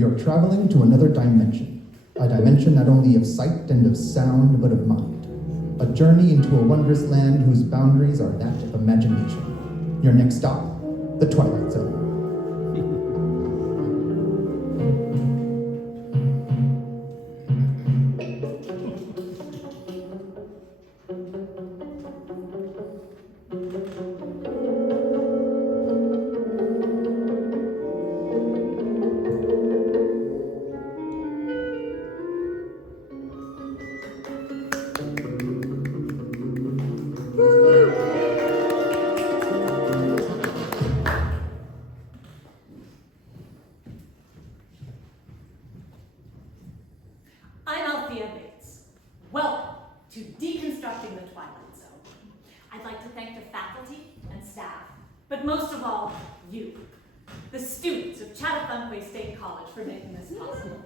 you're traveling to another dimension. A dimension not only of sight and of sound, but of mind. A journey into a wondrous land whose boundaries are that of imagination. Your next stop, the Twilight Zone. Welcome to Deconstructing the Twilight Zone. I'd like to thank the faculty and staff, but most of all, you, the students of Chattahoochee State College, for making this possible.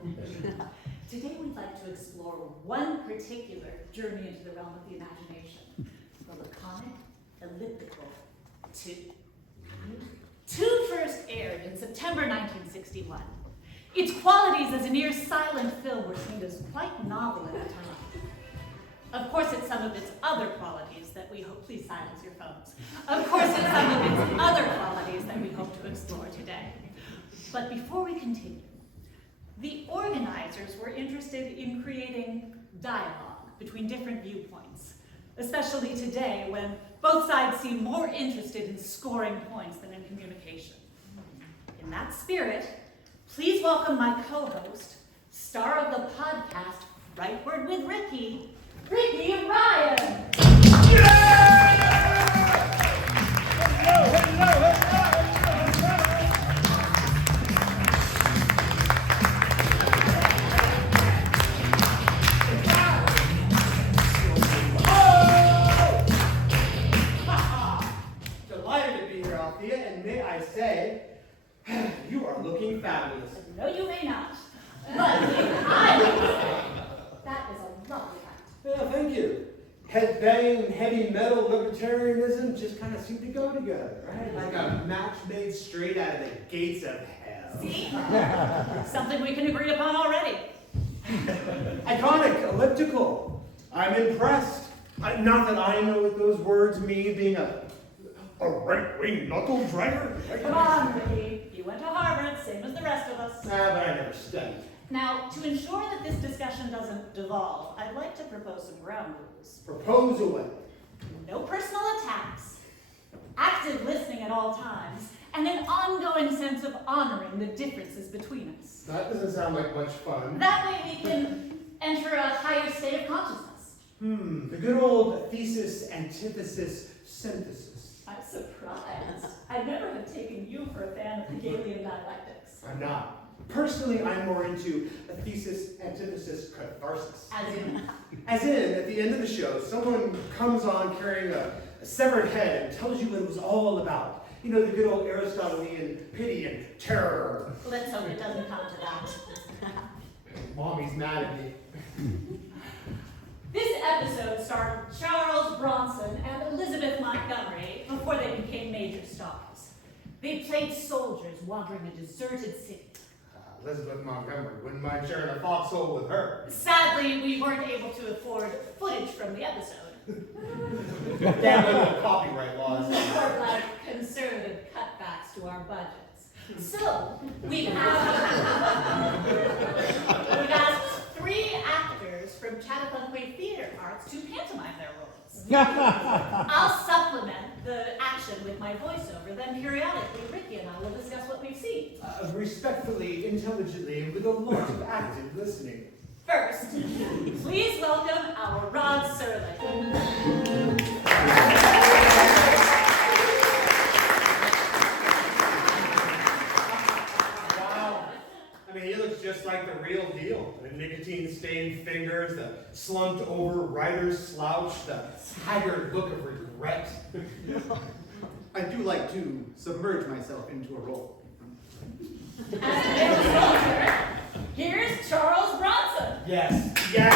Today we'd like to explore one particular journey into the realm of the imagination, the laconic elliptical 2. 2 first aired in September 1961. Its qualities as a near silent film were seen as quite novel at the time. Of course, it's some of its other qualities that we hope, please silence your phones. Of course, it's some of its other qualities that we hope to explore today. But before we continue, the organizers were interested in creating dialogue between different viewpoints, especially today when both sides seem more interested in scoring points than in communication. In that spirit, please welcome my co-host, star of the podcast, Right Word with Ricky, Ricky and Ryan! Delighted to be here, Althea, and may I say, you are looking fabulous. No, you may not. But if I may say, that is a lovely hat. Yeah, thank you. Headbanging, heavy metal libertarianism just kind of seem to go together, right? Like a match made straight out of the gates of hell. See? Something we can agree upon already. Iconic, elliptical. I'm impressed. Not that I know what those words mean, being a right-wing knuckle dragger. Come on, Ricky. You went to Harvard, same as the rest of us. But I never studied. Now, to ensure that this discussion doesn't devolve, I'd like to propose some ground rules. Propose away. No personal attacks, active listening at all times, and an ongoing sense of honoring the differences between us. That doesn't sound like much fun. That way we can enter a higher state of consciousness. The good old thesis, antithesis, synthesis. I'm surprised. I never have taken you for a fan of Hegelian dialectics. I'm not. Personally, I'm more into a thesis, antithesis, catharsis. As in, at the end of the show, someone comes on carrying a severed head and tells you what it was all about. You know, the good old Aristotelian pity and terror. Let's hope it doesn't come to that. Mommy's mad at me. This episode starred Charles Bronson and Elizabeth Montgomery before they became major stars. They played soldiers wandering a deserted city. Elizabeth Montgomery, wouldn't mind sharing a foxhole with her. Sadly, we weren't able to afford footage from the episode. Damn little copyright laws. Or like conservative cutbacks to our budgets. So, we've asked 3 actors from Chattahoochee Theater Arts to pantomime their roles. I'll supplement the action with my voiceover, then periodically Ricky and I will discuss what we've seen. Respectfully, intelligently, and with a lot of active listening. First, please welcome our Rod Serling. Wow. I mean, he looks just like the real deal. The nicotine-stained fingers, the slumped-over writer's slouch, the haggard look of regret. I do like to submerge myself into a role. As a male soldier, here's Charles Bronson. Yes. Yes.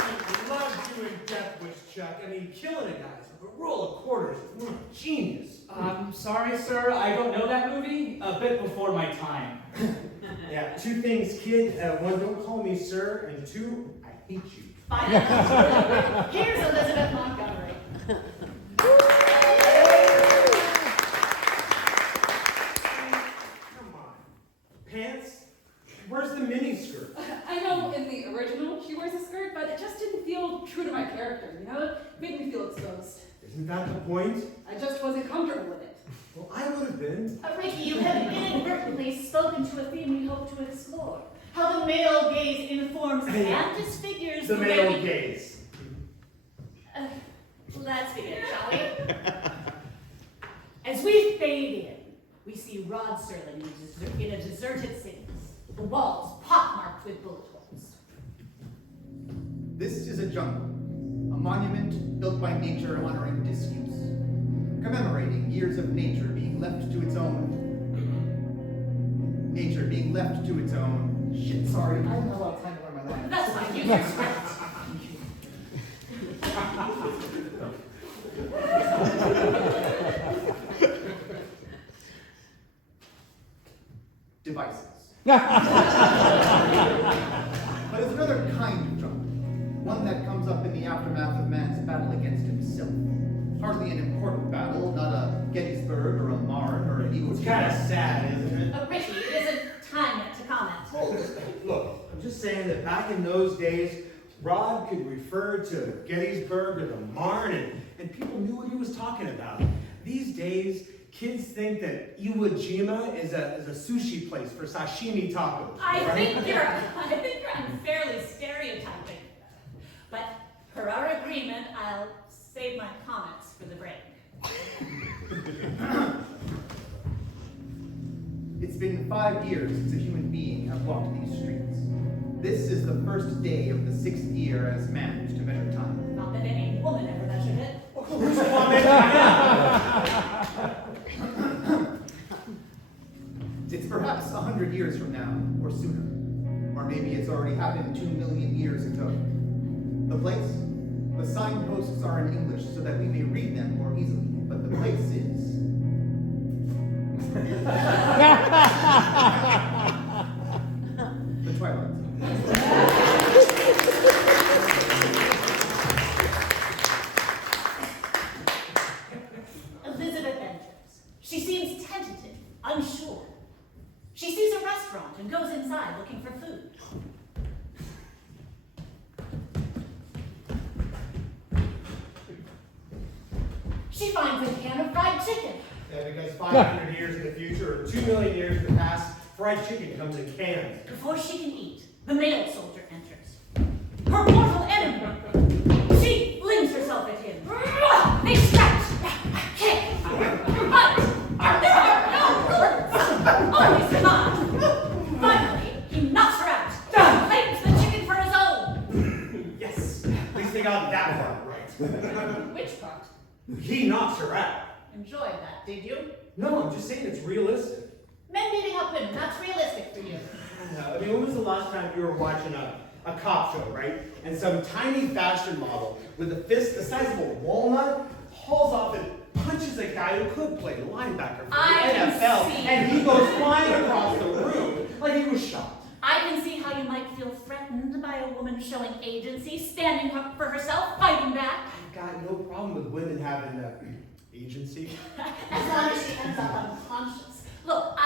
I love doing Death Wish, Chuck. Chuck. I mean, killing a guy with a roll of quarters is one of genius. I'm sorry, sir. I don't know that movie. A bit before my time. Yeah, two things, kid. One, don't call me sir, and two, I hate you. Fine. Here's Elizabeth Montgomery. Come on. Pants? Where's the mini skirt? I know in the original she wears a skirt, but it just didn't feel true to my character, you know? It made me feel exposed. Isn't that the point? I just wasn't comfortable with it. Well, I would have been. Ricky, you have inadvertently spoken to a theme we hope to explore. How the male gaze informs and disfigures The way male we- gaze. Let's begin, shall we? As we fade in, we see Rod Serling in a deserted city. The walls pockmarked with bullet holes. This is a jungle, a monument built by nature honoring disuse, commemorating years of nature being left to its own. Nature being left to its own. Shit, sorry, I don't have a lot of time to learn my lines. That's fine, use your script. Devices. But it's another kind of jungle, one that comes up in the aftermath of man's battle against himself. Hardly an important battle, not a Gettysburg or a Marne or an Iwo It's Jima. kind of sad, isn't it? Ricky, it isn't time yet to comment. Oh, look, I'm just saying that back in those days, Rod could refer to Gettysburg or the Marne, and people knew what he was talking about. These days, kids think that Iwo Jima is a sushi place for sashimi tacos. I right? think you're unfairly stereotyping. But per our agreement, I'll save my comments for the break. It's been 5 years since a human being have walked these streets. This is the first day of the 6th year as managed to measure time. Not that any woman ever measured it. Who's the woman? It's perhaps 100 years from now, or sooner. Or maybe it's already happened 2 million years ago. The place? The signposts are in English so that we may read them more easily, but the place is... the Twilight. Elizabeth enters. She seems tentative, unsure. She sees a restaurant and goes inside looking for food. She finds a can of fried chicken. Yeah, because 500 years in the future, or 2 million years in the past, fried chicken comes in cans. Before she can eat, the male soldier enters. Her mortal enemy. She flings herself at him. They scratch, kick, but there are no words. Only survive. Finally, he knocks her out. Claims the chicken for his own. Yes, at least they got that part right. Which part? He knocks her out. Enjoyed that, did you? No, I'm just saying it's realistic. Men beating up women, that's realistic for you. I mean, when was the last time you were watching a cop show, right? And some tiny fashion model with a fist the size of a walnut hauls off and punches a guy who could play linebacker for the I can NFL, see. and he goes flying across the room like he was shot. I can see how you might feel threatened by a woman showing agency, standing up for herself, fighting back. I've got no problem with women having agency. As long as she ends up unconscious. Look,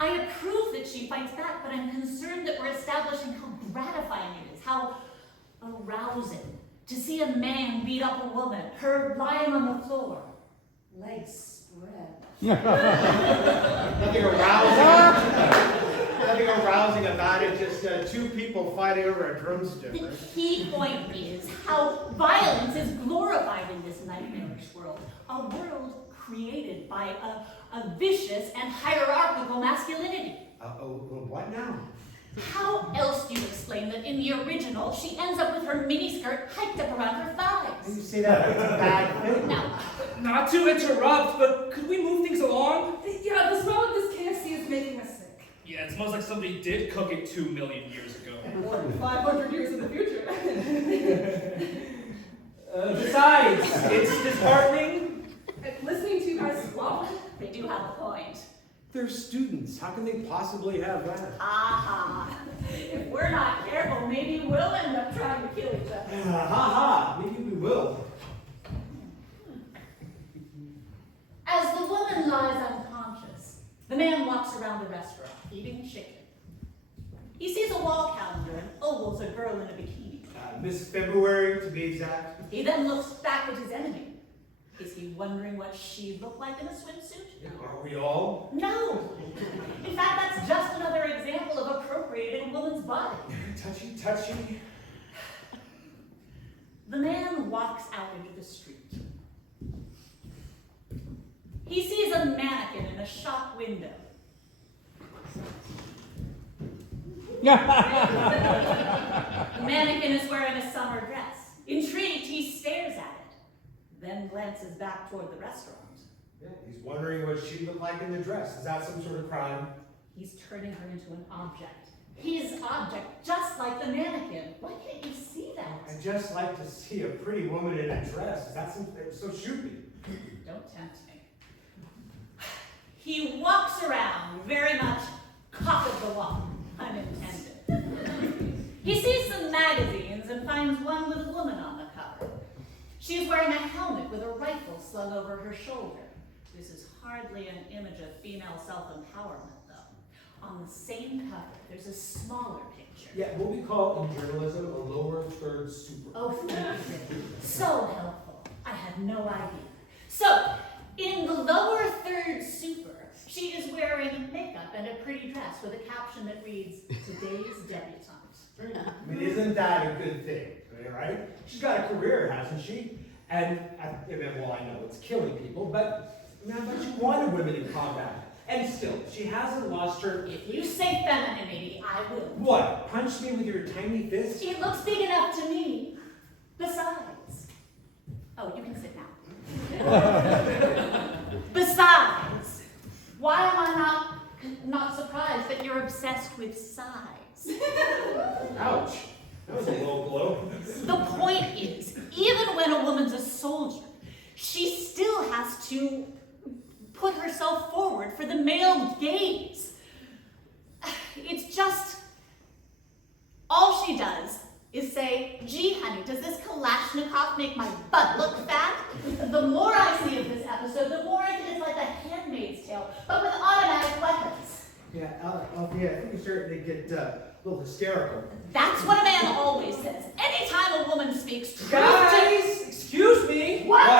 I approve that she fights back, but I'm concerned that we're establishing how gratifying it is, how arousing to see a man beat up a woman, her lying on the floor, legs spread. Nothing arousing about it, just two people fighting over a drumstick. The key point is how violence is glorified in this nightmarish world. A world created by a vicious and hierarchical masculinity. What now? How else do you explain that in the original, she ends up with her miniskirt hiked up around her You thighs? say that it's a bad thing. Now, Not to interrupt, but could we move things along? Yeah, the smell of this KFC is making us sick. Yeah, it smells like somebody did cook it 2 million years ago. Or 500 years in the future. Besides, it's disheartening. Listening to you guys squabble. They do have a point. They're students. How can they possibly have that? Aha! If we're not careful, maybe we'll end up trying to kill each other. Ha! Maybe we will. As the woman lies unconscious, the man walks around the restaurant, eating chicken. He sees a wall calendar and ogles a girl in a bikini. Miss February, to be exact. He then looks back at his enemy. Is he wondering what she looked like in a swimsuit? Are we all? No! In fact, that's just another example of appropriating a woman's body. Touchy. The man walks out into the street. He sees a mannequin in a shop window. The mannequin is wearing a summer dress. Intrigued, he stares at it, then glances back toward the restaurant. Yeah, he's wondering what she looked like in the dress. Is that some sort of crime? He's turning her into an object. His object, just like the mannequin. Why can't you see that? I'd just like to see a pretty woman in a dress. Is that something? So shoot me. Don't tempt me. He walks around, very much cock of the walk, unintended. He sees some magazines and finds one with a woman on the cover. She is wearing a helmet with a rifle slung over her shoulder. This is hardly an image of female self-empowerment, though. On the same cover, there's a smaller picture. Yeah, what we call in journalism a lower third super. Oh, thank you. So helpful. I had no idea. So, in the lower third super, she is wearing makeup and a pretty dress with a caption that reads, "Today's debutante." I mean, isn't that a good thing? Right? She's got a career, hasn't she? And, well, I know it's killing people, but I bet you wanted women in combat. And still, she hasn't lost her. If you say femininity, I will. What? Punch me with your tiny fist? It looks big enough to me. Besides. Oh, you can sit now. Besides, why am I not surprised that you're obsessed with size? Ouch. That was a low blow. The point is, even when a woman's a soldier, she still has to put herself forward for the male gaze. It's just, all she does is say, "Gee, honey, does this Kalashnikov make my butt look fat?" The more I see of this episode, the more I think it's like a Handmaid's Tale, but with automatic weapons. Yeah, Althea, I think you certainly get a little hysterical. That's what a man always says. Anytime a woman speaks truth to... Guys, excuse me. What?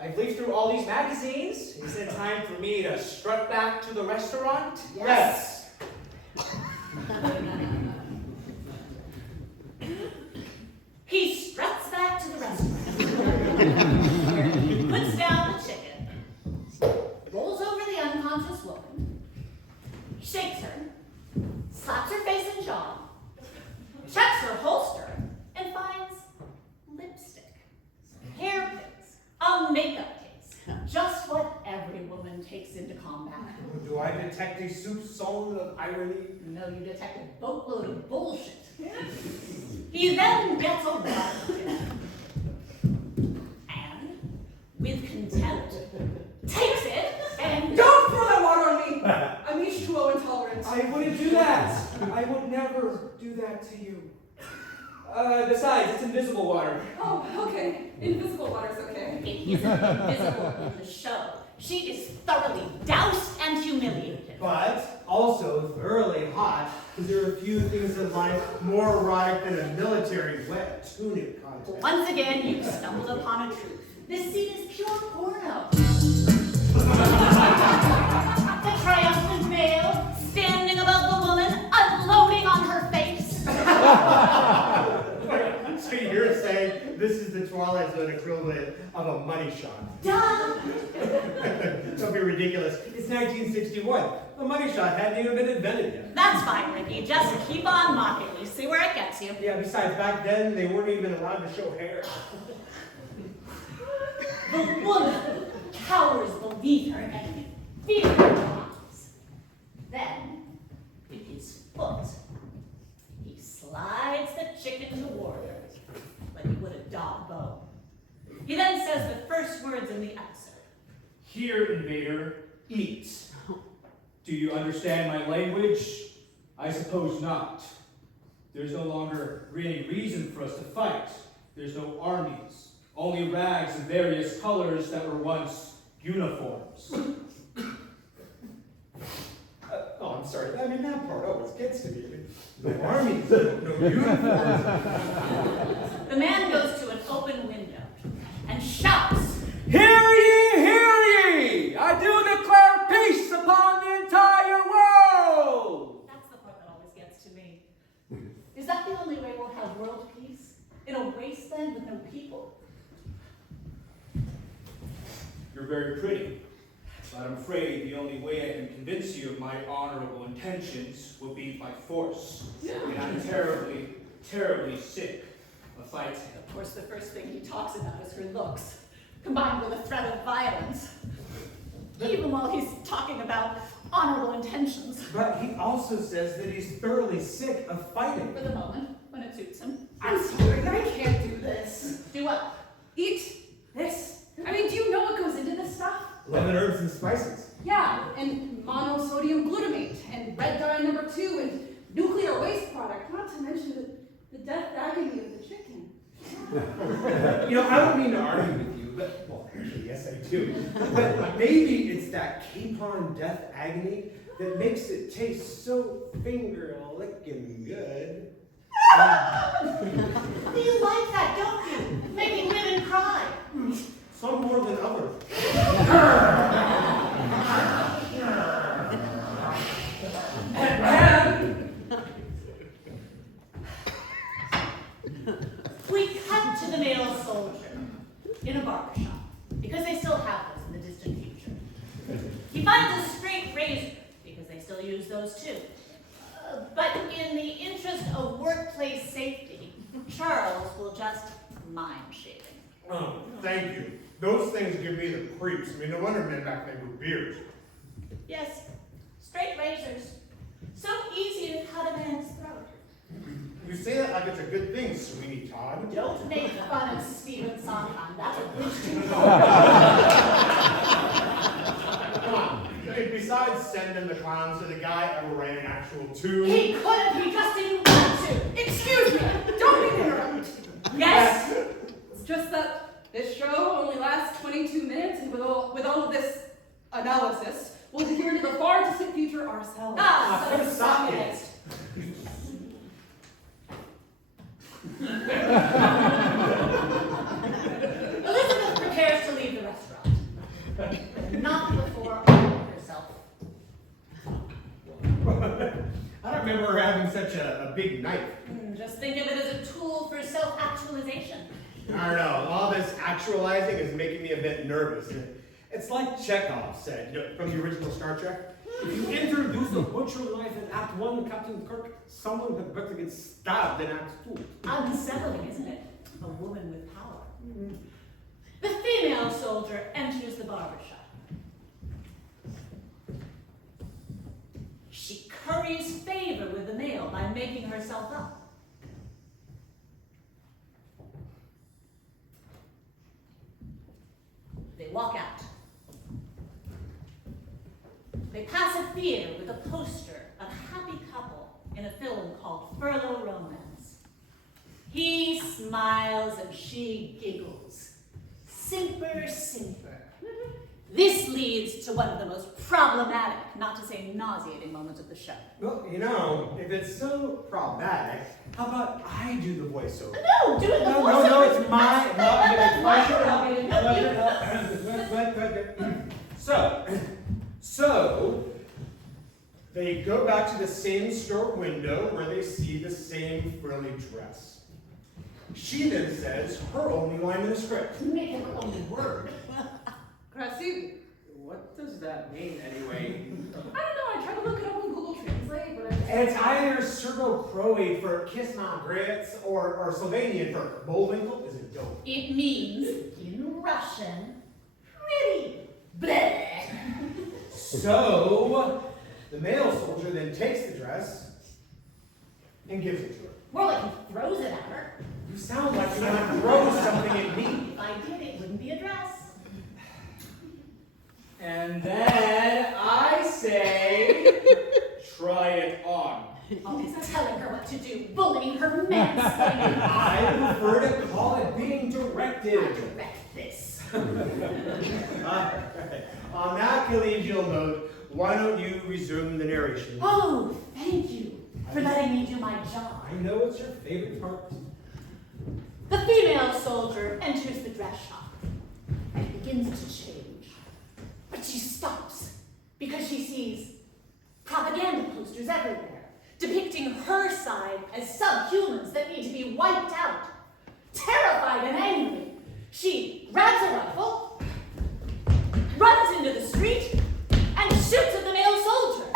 I've leafed through all these magazines. Is it time for me to strut back to the restaurant? Yes. He struts back to the restaurant. He puts down the chicken, rolls over the unconscious woman, shakes her, slaps her face and jaw, checks her holster, and finds lipstick, hairpins, a makeup case. Just what every woman takes into combat. Do I detect a soupçon of irony? No, you detect a boatload of bullshit. He then gets a water and, with contempt, takes it and... Don't throw that water on me! I'm H2O intolerant. I wouldn't do that. I would never do that to you. Besides, it's invisible water. Oh, okay. Invisible water's okay. It isn't invisible in the show. She is thoroughly doused and humiliated. But also thoroughly hot, because there are few things in life more erotic than a military wet tunic contest. Once again, you've stumbled upon a truth. This scene is pure porno. The triumphant male standing above the woman, unloading on her face. So you're saying this is the Twilight Zone equivalent of a money shot? Duh! Don't be ridiculous. It's 1961. The money shot hadn't even been invented yet. That's fine, Ricky. Just keep on mocking me. See where it gets you. Yeah, besides, back then, they weren't even allowed to show hair. The woman cowers beneath her enemy, fear comes. Then, with his foot, he slides the chicken toward her, like he would a dog bone. words in the episode. Here, invader, eat. Do you understand my language? I suppose not. There's no longer any reason for us to fight. There's no armies, only rags of various colors that were once uniforms. Oh, I'm sorry. I mean, that part always gets to me. I mean, no armies, no uniforms. The man goes to an open window and shouts, Hear ye, hear ye! I do declare peace upon the entire world! That's the part that always gets to me. Is that the only way we'll have world peace? In a wasteland with no people? You're very pretty, but I'm afraid the only way I can convince you of my honorable intentions will be by force. And I'm terribly, terribly sick of fighting. Of course, the first thing he talks about is her looks, combined with a threat of violence. Even while he's talking about honorable intentions. But he also says that he's thoroughly sick of fighting. For the moment, when it suits him. I'm sorry, I can't do this. Do what? Eat this. I mean, do you know what goes into this stuff? Lemon herbs and spices. Yeah, and monosodium glutamate, and red dye number 2, and nuclear waste product, not to mention the death agony of the chicken. You know, I don't mean to argue with you, but, well, actually, yes, I do. But maybe it's that capon death agony that makes it taste so finger-licking good. You like that, don't you? Making women cry. Some more than others. We cut to the male soldier in a barber shop, because they still have those in the distant future. He finds a straight razor, because they still use those too. But in the interest of workplace safety, Charles will just mind shaving. Oh, thank you. Those things give me the creeps. I mean, no wonder men back then grew beards. Yes, straight razors. So easy to cut a man's throat. You say that like it's a good thing, Sweeney Todd. Don't make fun of Stephen Sondheim. That's a bridge too Come on. I mean, besides sending the clowns, did the guy ever write an actual tune? He couldn't, he just didn't want to. Excuse me, don't be interrupted. Yes? It's just that this show only lasts 22 minutes, and with all of this analysis, we'll be here into the far distant future ourselves. Ah, for so the communist. Elizabeth prepares to leave the restaurant, but not before honoring herself. I don't remember her having such a big knife. Just think of it as a tool for self-actualization. I don't know. All this actualizing is making me a bit nervous. It's like Chekhov said, you know, from the original Star Trek. If you introduce a butcher knife in Act 1, Captain Kirk, someone had better get stabbed in Act 2. Unsettling, isn't it? A woman with power. The female soldier enters the barber shop. She curries favor with the male by making herself up. They walk out. They pass a theater with a poster of a happy couple in a film called Furlough Romance. He smiles and she giggles. Simper, simper. This leads to one of the most problematic, not to say nauseating moments of the show. Well, you know, if it's so problematic, how about I do the voiceover? No, do it the No, it's my So, they go back to the same store window where they see the same frilly dress. She then says her only line in the script. Make it her only word. Krasi, What does that mean anyway? I don't know, I tried to look it up on Google Translate, but It's either Serbo-Croat for kiss my grits or Slovenian for Bullwinkle. Is it dope? It means, in Russian, pretty. Bleh. So, the male soldier then takes the dress and gives it to her. More like he throws it at her. You sound like you want to throw something at me. If I did, it wouldn't be a dress. And then I say, try it on. Always telling her what to do, bullying her, mansplaining. I prefer to call it being directed. Direct this. Alright. On that collegial note, why don't you resume the narration? Oh, thank you for letting me do my job. I know it's your favorite part. The female soldier enters the dress shop and begins to change. But she stops because she sees propaganda posters everywhere depicting her side as subhumans that need to be wiped out. Terrified and angry, she grabs a rifle, runs into the street, and shoots at the male soldier.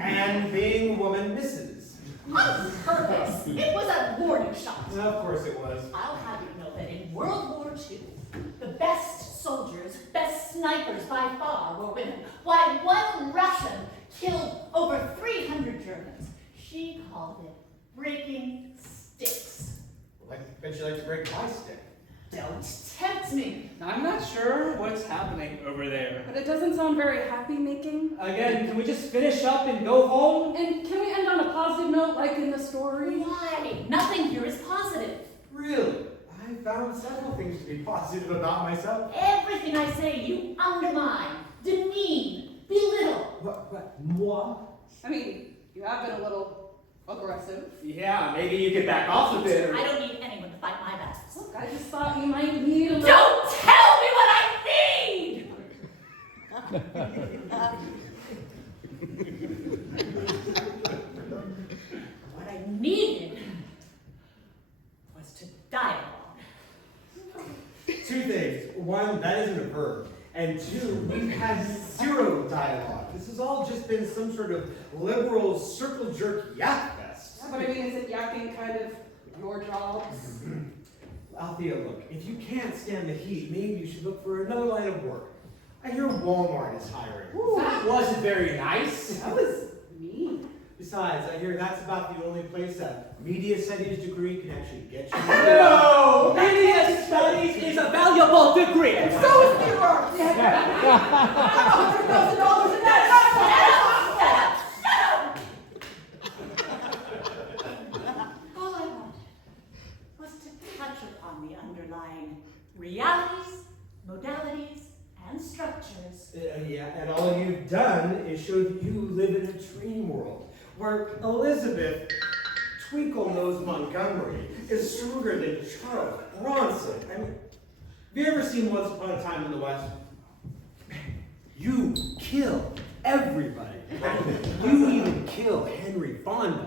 And being a woman misses. On purpose. It was a warning shot. Of course it was. I'll have you know that in World War II, the best soldiers, best snipers by far were women. Why, one Russian killed over 300 Germans. She called it breaking sticks. I bet you like to break my stick. Don't tempt me. I'm not sure what's happening over there. But it doesn't sound very happy making. Again, can we just finish up and go home? And can we end on a positive note like in the story? Why? Nothing here is positive. Really? I found several things to be positive about myself. Everything I say you undermine, demean, belittle. What? Moi? I mean, you have been a little aggressive. Yeah, maybe you could back off a bit. I don't need anyone to fight my battles. Look, I just thought you might need a little... Don't tell me what I need! What I needed was to dialogue. Two things. One, that isn't a verb. And two, we've had zero dialogue. This has all just been some sort of liberal circle jerk yak fest. Yeah, but I mean, isn't yakking kind of your job? Althea, look, if you can't stand the heat, maybe you should look for another line of work. I hear Walmart is hiring. That wasn't very nice. That was mean. Besides, I hear that's about the only place a media studies degree can actually get you. No! Media studies is a valuable degree. And so is New York! $100,000 in that! All I wanted was to touch upon the underlying realities, modalities, and structures. Yeah, and all you've done is show that you live in a dream world where Elizabeth Twinkle-Nose Montgomery is stronger than Charles Bronson. I mean, have you ever seen Once Upon a Time in the West? You kill everybody. You even kill Henry Fonda.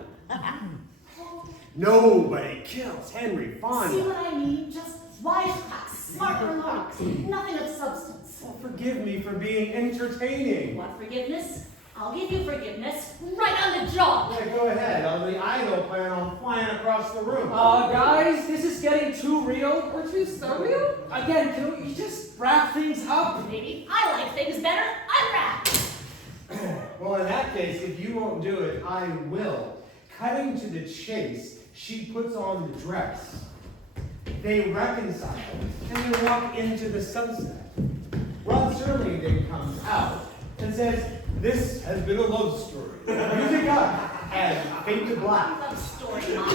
Nobody kills Henry Fonda. See what I mean? Just wisecracks, smart remarks, nothing of substance. Well, forgive me for being entertaining. Want forgiveness? I'll give you forgiveness right on the jaw. Yeah, go ahead. I don't plan on flying across the room. Guys, this is getting too real. Or too surreal? Again, can you just wrap things up? Maybe I like things better unwrapped. Well, in that case, if you won't do it, I will. Cutting to the chase, she puts on the dress. They reconcile, and they walk into the sunset. Rod Serling then comes out and says, "This has been a love story. Music up and fade to black." Love story, Mom.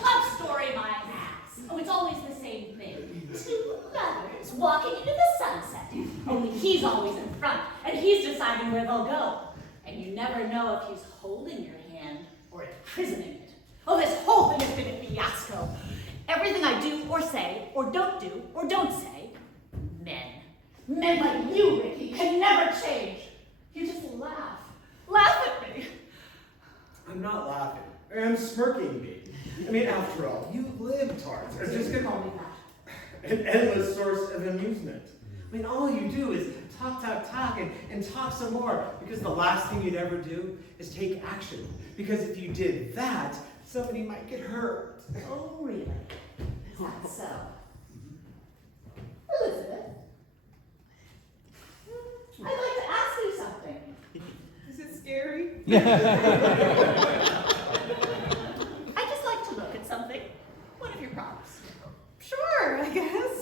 Love story, my ass. Oh, it's always the same thing. Two lovers walking into the sunset. Only he's always in front, and he's deciding where they'll go. And you never know if he's holding your hand or imprisoning it. Oh, this whole thing has been a fiasco. Everything I do or say or don't say, men. Men like you, Ricky, can never change. You just laugh. Laugh at me. I'm not laughing. I'm smirking me. I mean, after all, you libtards are just Call gonna me that. an endless source of amusement. I mean, all you do is talk, and talk some more, because the last thing you'd ever do is take action. Because if you did that, somebody might get hurt. Oh, really? Is that so? Elizabeth? I'd like to ask you something. Is it scary? I'd just like to look at something. One of your props. Sure, I guess.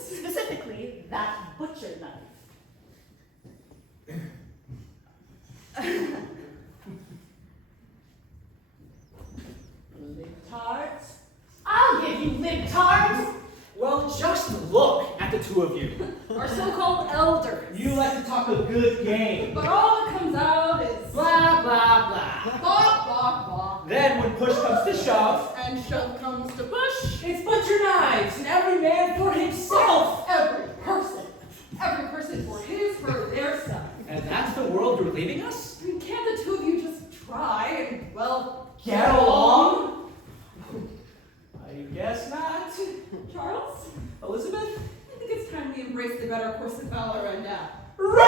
elders. You like to talk a good game. But all that comes out is Blah, blah, blah. blah, blah, blah. Then when push comes to shove, And shove comes to push. it's butcher knives and every man for himself. Every person for his, her, their stuff. And that's the world you're leaving us? I mean, can't the two of you just try and, well, Get along? I guess not. Charles, Elizabeth? I think it's time we embrace the better course of valor and Run!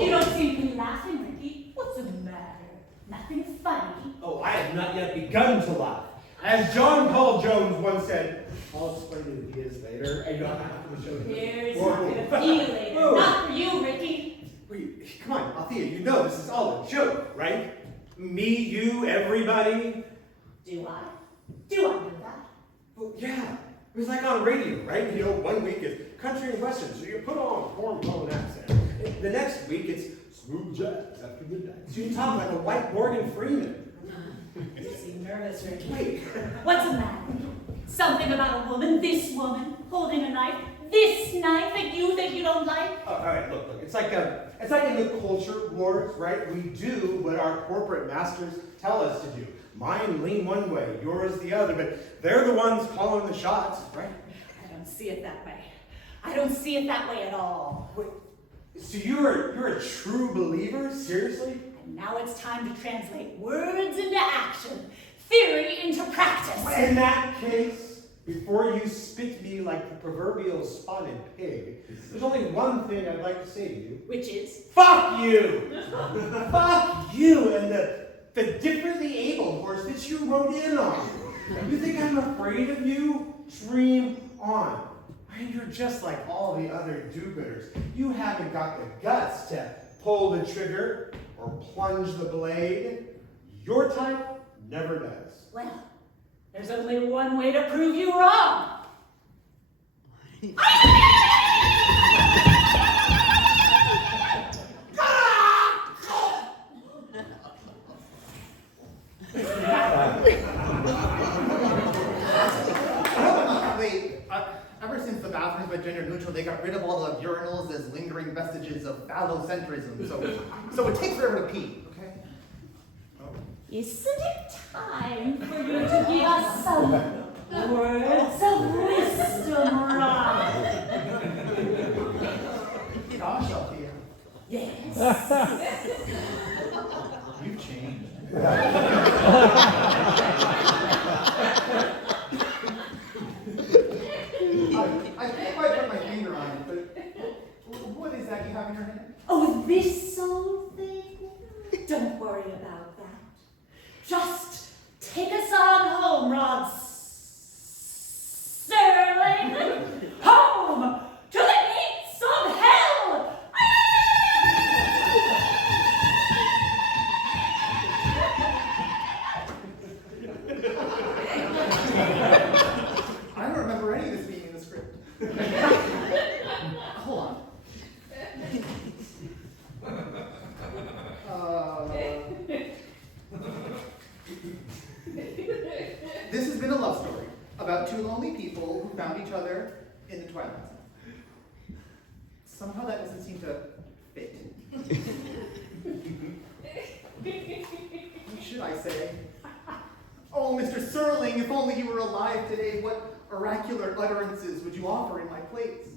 You don't seem to be laughing, Ricky. What's the matter? Nothing funny. Oh, I have not yet begun to laugh. As John Paul Jones once said, I'll explain it to you later. And after the show. Here's not gonna feel later. Oh. Not for you, Ricky. Wait, come on, Althea, you know this is all a joke, right? Me, you, everybody. Do I? Do I do that? Well, yeah. It was like on radio, right? You know, 1 week is country and western, so you put on a hormone accent. The next week it's smooth jazz after midnight. So you talk like a white Morgan Freeman. You seem nervous, Ricky. Wait. What's the matter? Something about a woman, this woman, holding a knife, this knife that you don't like? Oh, all right, look. It's like in the culture wars, right? We do what our corporate masters tell us to do. Mine lean one way, yours the other, but they're the ones calling the shots, right? I don't see it that way. I don't see it that way at all. Wait, so you're a true believer? Seriously? And now it's time to translate words into action, theory into practice. In that case, before you spit me like the proverbial spotted pig, there's only one thing I'd like to say to you. Which is? Fuck you! Fuck you and the differently able horse that you rode in on. You think I'm afraid of you? Dream on. And you're just like all the other do-gooders. You haven't got the guts to pull the trigger or plunge the blade. Your type never does. Well, there's only one way to prove you wrong. Ever since the bathrooms went gender neutral, they got rid of all the urinals as lingering vestiges of phallocentrism. So it takes forever to pee, okay? Isn't it time for you to give us some words of wisdom, Ron? Gosh, Althea, Yes. you've changed. I can't quite put my finger on it, but what is that you have in your hand? Oh, this soul thing? Don't worry about that. Just take us on home, Rod Sterling. Home to the gates of hell. I don't remember any of this being in the script. Hold on. This has been a love story about two lonely people who found each other in the Twilight Zone. Somehow that doesn't seem to fit. What should I say? Oh, Mr. Serling, if only you were alive today, what oracular utterances would you offer in my place?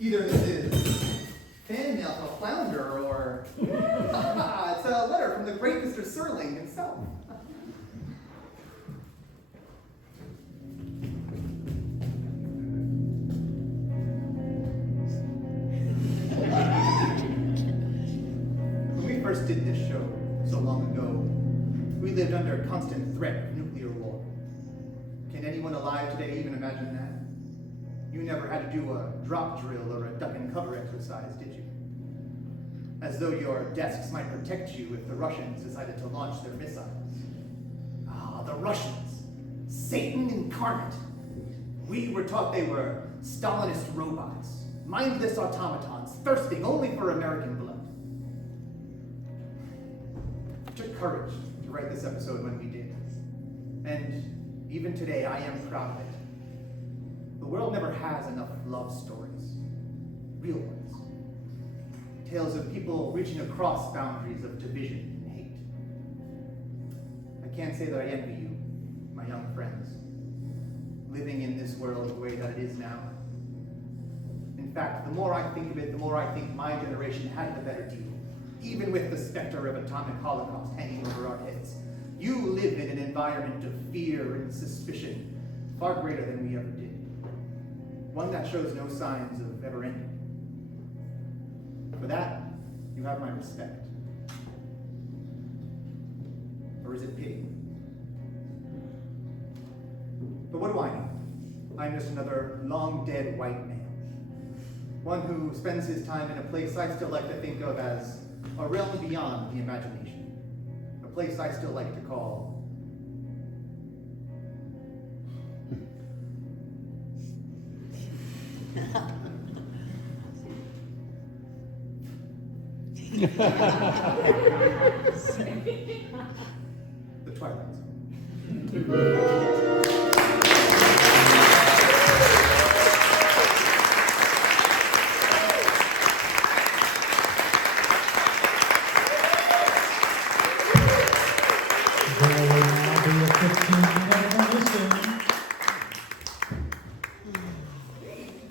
Either this is fan mail to a flounder, or it's a letter from the great Mr. Serling himself. When we first did this show so long ago, we lived under constant threat of nuclear war. Can anyone alive today even imagine that? You never had to do a drop drill or a duck and cover exercise, did you? As though your desks might protect you if the Russians decided to launch their missiles. Ah, the Russians. Satan incarnate. We were taught they were Stalinist robots, mindless automatons, thirsting only for American blood. courage to write this episode when we did. And even today, I am proud of it. The world never has enough love stories, real ones. Tales of people reaching across boundaries of division and hate. I can't say that I envy you, my young friends, living in this world the way that it is now. In fact, the more I think of it, the more I think my generation had the better deal, even with the specter of atomic holocaust hanging over our heads. You live in an environment of fear and suspicion, far greater than we ever did. One that shows no signs of ever ending. For that, you have my respect. Or is it pity? But what do I know? I'm just another long-dead white man. One who spends his time in a place I still like to think of as a realm beyond the imagination. A place I still like to call the Twilight Zone.